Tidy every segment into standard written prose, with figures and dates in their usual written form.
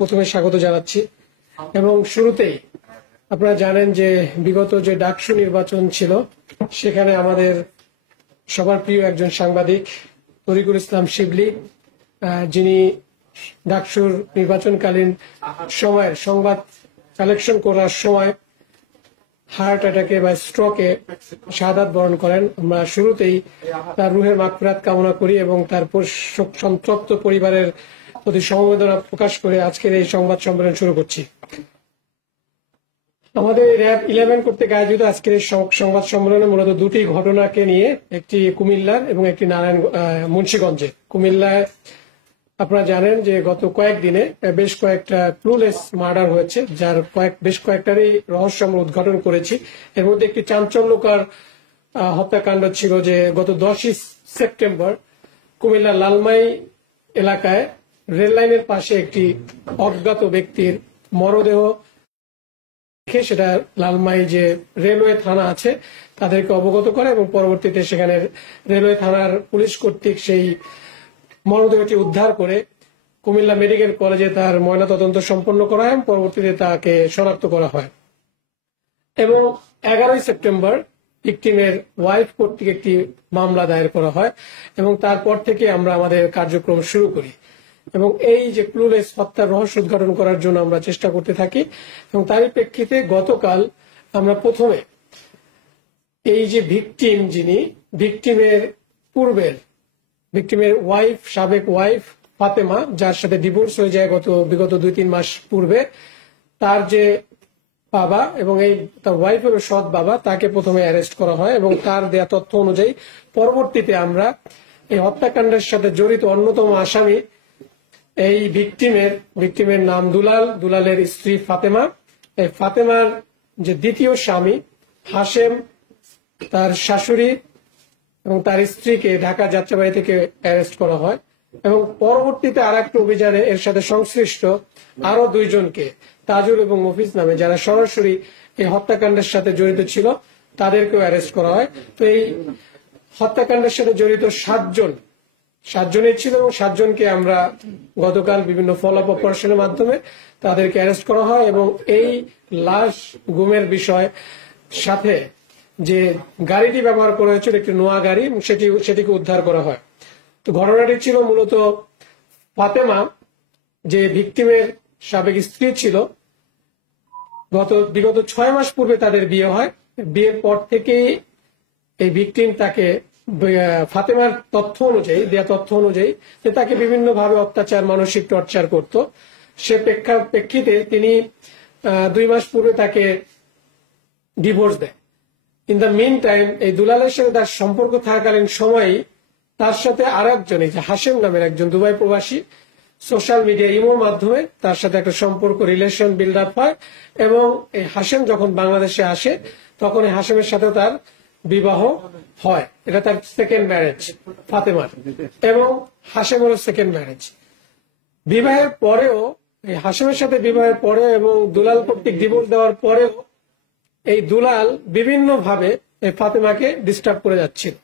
প্রথমে স্বাগত জানাচ্ছি এবং শুরুতেই আপনারা জানেন যে বিগত যে ডাকসু নির্বাচন ছিল সেখানে আমাদের সবার প্রিয় একজন সাংবাদিক তরিকুল ইসলাম শিবলি যিনি ডাকসুর নির্বাচনকালীন সময়ের সংবাদ কালেকশন করার সময় হার্ট অ্যাটাকে বা স্ট্রোকে শাহাদাত বরণ করেন। আমরা শুরুতেই তার রুহের মাগফিরাত কামনা করি এবং তার সন্তপ্ত পরিবারের প্রতি সমবেদনা প্রকাশ করে আজকের এই সংবাদ সম্মেলন শুরু করছি। আমাদের র‍্যাব 11 কর্তৃক আয়োজিত আজকের এই সংবাদ সম্মেলনে মূলত দুটি ঘটনাকে নিয়ে, একটি কুমিল্লার এবং একটি মুন্সিগঞ্জে। কুমিল্লায় আপনারা জানেন যে গত কয়েকদিনে বেশ কয়েকটা ক্লুলেস মার্ডার হয়েছে, যার বেশ কয়েকটারই রহস্য আমরা উদ্ঘাটন করেছি। এর মধ্যে একটি চাঞ্চল্যকর হত্যাকাণ্ড ছিল যে গত 10ই সেপ্টেম্বর কুমিল্লার লালমাই এলাকায় রেল লাইনের পাশে একটি অজ্ঞাত ব্যক্তির মরদেহ দেখে সেটা লালমাই যে রেলওয়ে থানা আছে তাদেরকে অবগত করে এবং পরবর্তীতে সেখানে রেলওয়ে থানার পুলিশ কর্তৃক সেই মরদেহটি উদ্ধার করে কুমিল্লা মেডিকেল কলেজে তার ময়নাতদন্ত সম্পন্ন করা হয়। পরবর্তীতে তাকে শনাক্ত করা হয় এবং 11ই সেপ্টেম্বর ভিকটিমের ওয়াইফ কর্তৃক একটি মামলা দায়ের করা হয় এবং তারপর থেকে আমরা আমাদের কার্যক্রম শুরু করি এবং এই যে ক্লুলেস হত্যার রহস্য উদ্ঘাটন করার জন্য আমরা চেষ্টা করতে থাকি এবং তারই প্রেক্ষিতে গতকাল আমরা প্রথমে এই যে ভিকটিম, যিনি ভিকটিমের পূর্বের ভিকটিমের ওয়াইফ, সাবেক ওয়াইফ ফাতেমা, যার সাথে ডিভোর্স হয়ে যায় বিগত 2-3 মাস পূর্বে, তার যে বাবা এবং এই তার ওয়াইফের সৎ বাবা, তাকে প্রথমে অ্যারেস্ট করা হয় এবং তার দেয়া তথ্য অনুযায়ী পরবর্তীতে আমরা এই হত্যাকাণ্ডের সাথে জড়িত অন্যতম আসামি এই ভিকটিমের নাম দুলালের স্ত্রী ফাতেমা, এই ফাতেমার যে দ্বিতীয় স্বামী হাশেম, তার শাশুড়ি এবং তার স্ত্রীকে ঢাকা যাত্রাবাড়ি থেকে অ্যারেস্ট করা হয় এবং পরবর্তীতে আর একটা অভিযানে এর সাথে সংশ্লিষ্ট আরো 2 জনকে, তাজুল এবং মফিজ নামে, যারা সরাসরি এই হত্যাকাণ্ডের সাথে জড়িত ছিল, তাদেরকেও অ্যারেস্ট করা হয়। তো এই হত্যাকাণ্ডের সাথে জড়িত 7 জনের ছিল এবং 7 জনকে আমরা গতকাল বিভিন্ন ফলো আপ অপারেশনের মাধ্যমে তাদেরকে অ্যারেস্ট করা হয় এবং এই লাশ গুমের বিষয় সাথে যে গাড়িটি ব্যবহার করা হয়েছিল একটি নোয়া গাড়ি, সেটিকে উদ্ধার করা হয়। তো ঘটনাটি ছিল মূলত ফাতেমা, যে ভিকটিমের সাবেক স্ত্রী ছিল, বিগত 6 মাস পূর্বে তাদের বিয়ে হয়। বিয়ের পর থেকেই এই ভিকটিম তাকে ফাতেমার দেয়া তথ্য অনুযায়ী যে তাকে বিভিন্ন ভাবে অত্যাচার, মানসিক টর্চার করত। সে প্রেক্ষিতে তিনি 2 মাস পূর্বে তাকে ডিভোর্স দেয়। ইন দ্য মিন টাইম এই দুলালের সাথে তার সম্পর্ক থাকাকালীন সময়ই তার সাথে আর একজন, এই যে হাশেম নামের একজন দুবাই প্রবাসী, সোশ্যাল মিডিয়া ইমোর মাধ্যমে তার সাথে একটা সম্পর্ক, রিলেশন বিল্ড আপ হয় এবং এই হাশেম যখন বাংলাদেশে আসে তখন এই হাশেমের সাথে তার বিবাহ হয়। এটা তার সেকেন্ড ম্যারেজ ফাতেমার, এবং হাশেমেরও সেকেন্ড ম্যারেজ। বিবাহের পরেও, এই হাশেমের সাথে বিবাহের পরে এবং দুলাল কর্তৃক ডিভোর্স দেওয়ার পরেও এই দুলাল বিভিন্ন ভাবে এই ফাতেমাকে ডিস্টার্ব করে যাচ্ছিল।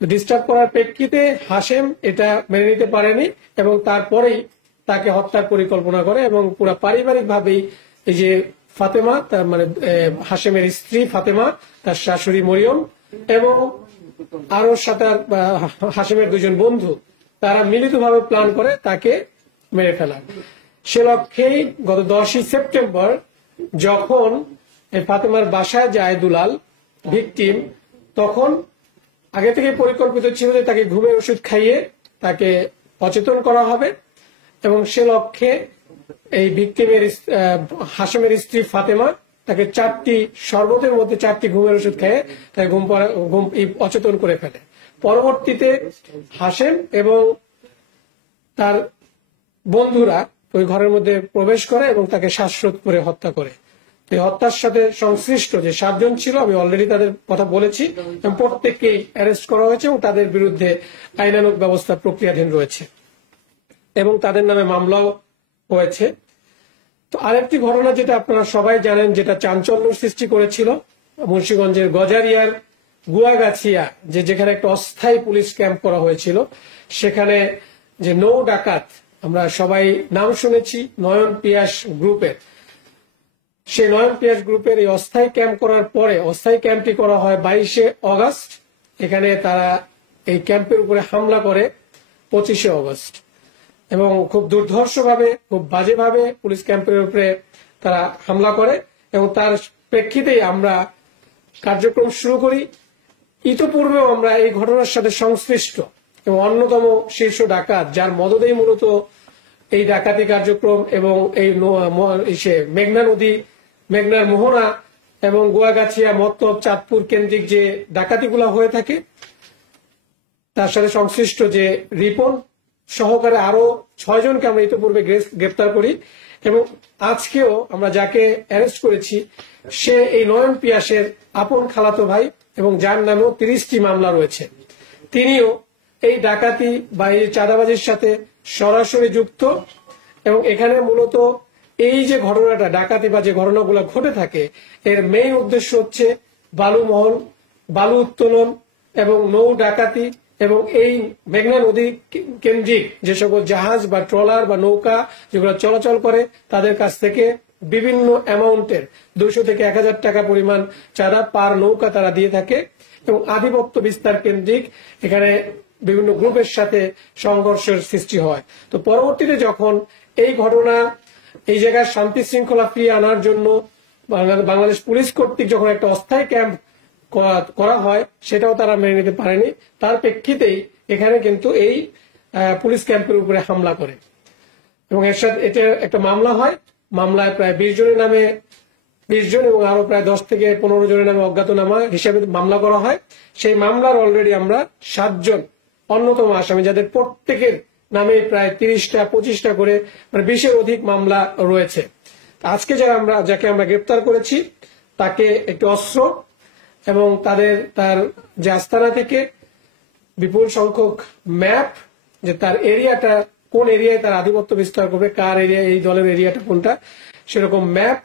ডিস্টার্ব করার প্রেক্ষিতে হাশেম এটা মেনে নিতে পারেনি এবং তারপরেই তাকে হত্যার পরিকল্পনা করে এবং পুরো পারিবারিক ভাবেই এই যে ফাতেমা, তার মানে হাশেমের স্ত্রী ফাতেমা, তার শাশুড়ি মরিয়ম এবং আরো 7 হাশেমের 2 জন বন্ধু, তারা মিলিতভাবে প্ল্যান করে তাকে মেরে ফেলার। সে লক্ষ্যেই গত 10ই সেপ্টেম্বর যখন এই ফাতেমার বাসায় যায় দুলাল ভিকটিম, তখন আগে থেকে পরিকল্পিত ছিল যে তাকে ঘুমের ওষুধ খাইয়ে তাকে অচেতন করা হবে এবং সে লক্ষ্যে এই ভিকটিমের হাশেমের স্ত্রী ফাতেমা তাকে 4টি শরবতের মধ্যে 4টি ঘুমের ওষুধ খেয়ে তাকে অচেতন করে ফেলে। পরবর্তীতে হাশেম এবং তার বন্ধুরা ওই ঘরের মধ্যে প্রবেশ করে এবং তাকে শ্বাসরোধ করে হত্যা করে। এই হত্যার সাথে সংশ্লিষ্ট যে 7 জন ছিল, আমি অলরেডি তাদের কথা বলেছি, এবং প্রত্যেককেই অ্যারেস্ট করা হয়েছে এবং তাদের বিরুদ্ধে আইনানুগ ব্যবস্থা প্রক্রিয়াধীন রয়েছে এবং তাদের নামে মামলাও হয়েছে। তো আরেকটি ঘটনা যেটা আপনারা সবাই জানেন, যেটা চাঞ্চল্য সৃষ্টি করেছিল, মুন্সিগঞ্জের গজারিয়ার গুয়াগাছিয়া, যেখানে একটা অস্থায়ী পুলিশ ক্যাম্প করা হয়েছিল, সেখানে যে নৌ ডাকাত আমরা সবাই নাম শুনেছি নয়ন পিয়াস গ্রুপের। সেই নয়ন পিয়াস গ্রুপের এই অস্থায়ী ক্যাম্প করার পরে অস্থায়ী ক্যাম্পটি করা হয় 22শে অগস্ট। এখানে তারা এই ক্যাম্পের উপরে হামলা করে 25শে অগস্ট এবং খুব দুর্ধর্ষভাবে, খুব বাজেভাবে পুলিশ ক্যাম্পের উপরে তারা হামলা করে এবং তার প্রেক্ষিতেই আমরা কার্যক্রম শুরু করি। ইতোপূর্বেও আমরা এই ঘটনার সাথে সংশ্লিষ্ট এবং অন্যতম শীর্ষ ডাকাত, যার মদদেই মূলত এই ডাকাতি কার্যক্রম এবং এই মেঘনা নদী, মেঘনার মোহনা এবং গোয়াগাছিয়া, মতলব, চাঁদপুর কেন্দ্রিক যে ডাকাতিগুলো হয়ে থাকে, তার সাথে সংশ্লিষ্ট যে রিপন সহকারে আরো 6 জনকে আমরা ইতিপূর্বে গ্রেপ্তার করি এবং আজকেও আমরা যাকে অ্যারেস্ট করেছি সে এই নয়ন পিয়াসের আপন খালাতো ভাই এবং যার নামেও 30টি মামলা রয়েছে। তিনিও এই ডাকাতি বা এই চাঁদাবাজির সাথে সরাসরি যুক্ত এবং এখানে মূলত এই যে ঘটনাটা, ডাকাতি বা যে ঘটনাগুলো ঘটে থাকে, এর মেইন উদ্দেশ্য হচ্ছে বালুমহল, বালু উত্তোলন এবং নৌ ডাকাতি এবং এই মেঘনা নদী কেন্দ্রিক যে সকল জাহাজ বা ট্রলার বা নৌকা যেগুলো চলাচল করে তাদের কাছ থেকে বিভিন্ন অ্যামাউন্টের 200 থেকে 1000 টাকা পরিমাণ চাঁদা পার নৌকা তারা দিয়ে থাকে এবং আধিপত্য বিস্তার কেন্দ্রিক এখানে বিভিন্ন গ্রুপের সাথে সংঘর্ষের সৃষ্টি হয়। তো পরবর্তীতে যখন এই ঘটনা এই জায়গায় শান্তি শৃঙ্খলা ফিরিয়ে আনার জন্য বাংলাদেশ পুলিশ কর্তৃক যখন একটা অস্থায়ী ক্যাম্প করা হয়, সেটাও তারা মেনে নিতে পারেনি। তার প্রেক্ষিতেই এখানে কিন্তু এই পুলিশ ক্যাম্পের উপরে হামলা করে এবং এর সাথে এটা একটা মামলা হয়। মামলায় প্রায় 20 জনের নামে 20 জন এবং আরো প্রায় 10 থেকে 15 জনের নামে অজ্ঞাতনামা হিসাবে মামলা করা হয়। সেই মামলার অলরেডি আমরা 7 জন অন্যতম আসামি, যাদের প্রত্যেকের নামে প্রায় 30টা 25টা করে, মানে 20-এর অধিক মামলা রয়েছে। আজকে যাকে আমরা গ্রেপ্তার করেছি তাকে একটি অস্ত্র এবং তার যে আস্তানা থেকে বিপুল সংখ্যক ম্যাপ, যে তার এরিয়াটা কোন এরিয়ায় তার আধিপত্য বিস্তার করবে, কার এরিয়া, এই দলের এরিয়াটা কোনটা, সেরকম ম্যাপ,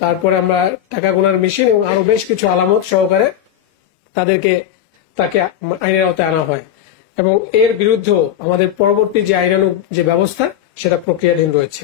তারপরে আমরা টাকা গোনার মেশিন এবং আরো বেশ কিছু আলামত সহকারে তাকে আইনের আওতায় আনা হয় এবং এর বিরুদ্ধেও আমাদের পরবর্তী যে আইনানুগ যে ব্যবস্থা সেটা প্রক্রিয়াধীন রয়েছে।